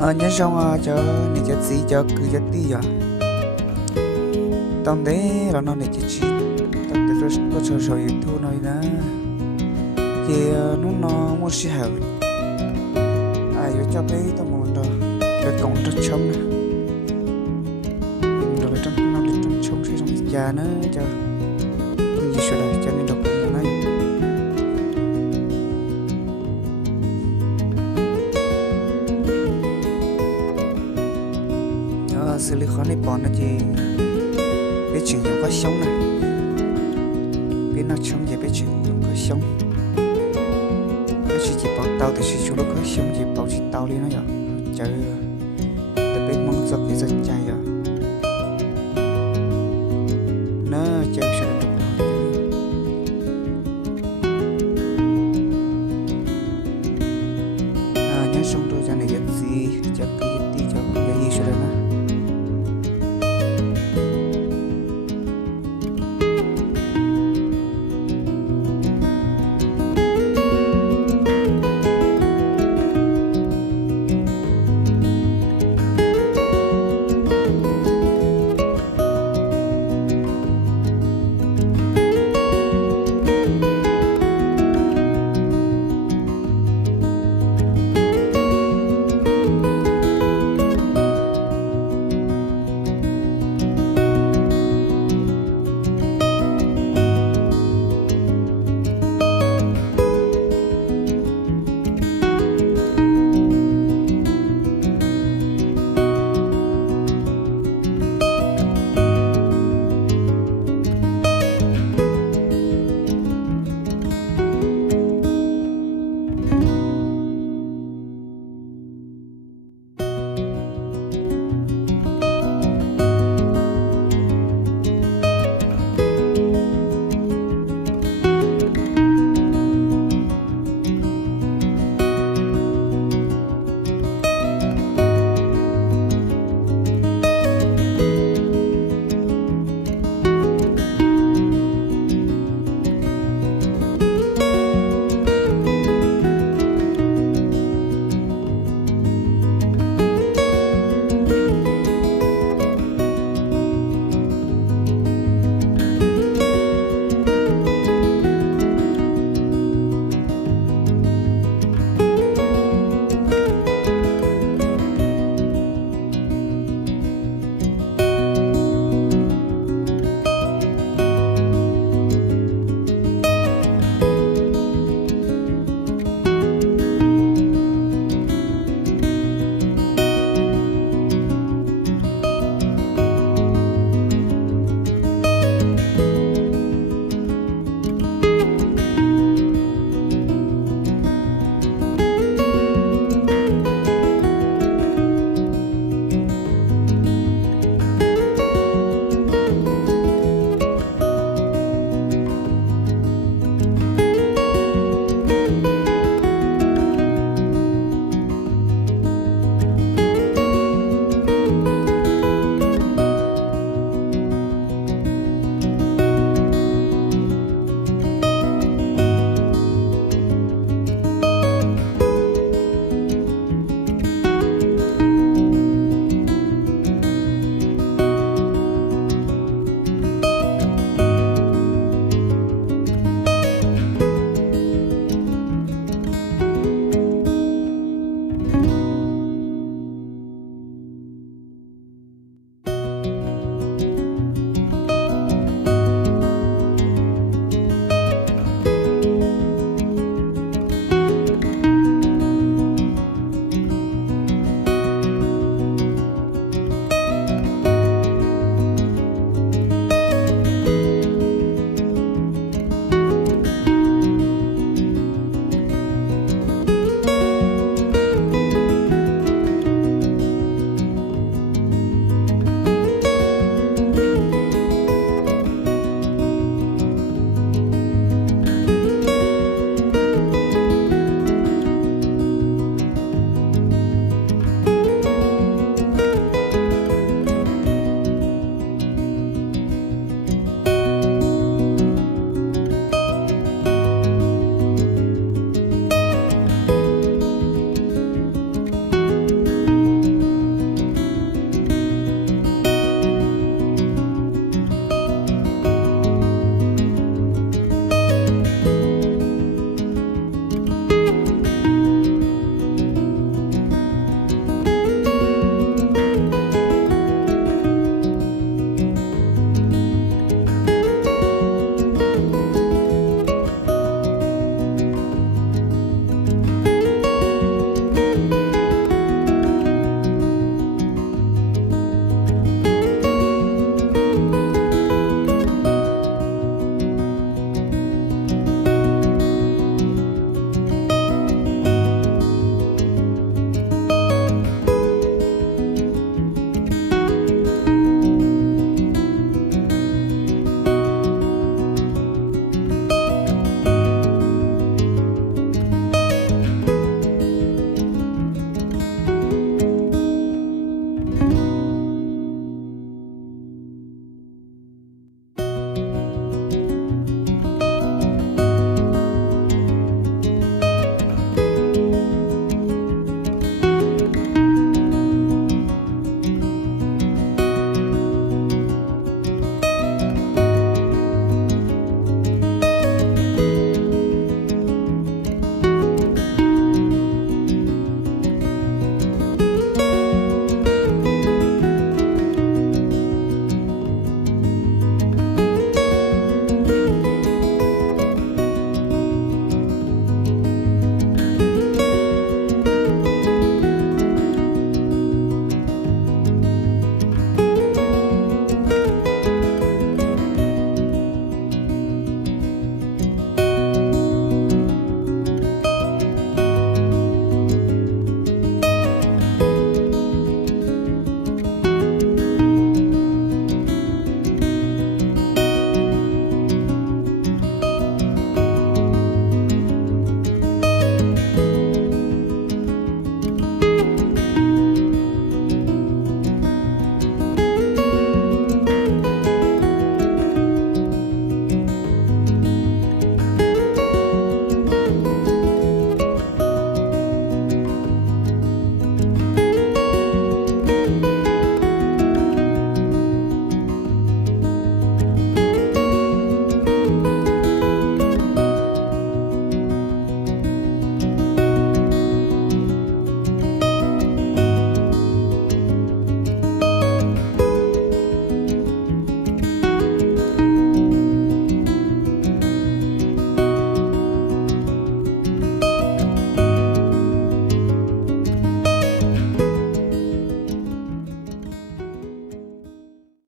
nhớ xong cho này cho gì cho cứ cho tí à tao đấy là nó này chỉ tao để rất có chờ chờ YouTube nói nè kia nó muốn xí hở ai vậy cho cái tao muốn đó để cộng trong trong nè rồi trong nó để trong trong sẽ trong già nữa cho như sao đây cho nên đọc cũng này silicon này bọn nó chỉ biết chữ những có sống này biết nó sống gì biết chữ những có sống cái chỉ bảo tao thì chỉ lúc có sống chỉ bảo chỉ tao đi nó rồi chơi tập biết mong giấc thì giấc chơi rồi nó chơi sẽ được nhớ xong rồi ra này gì chắc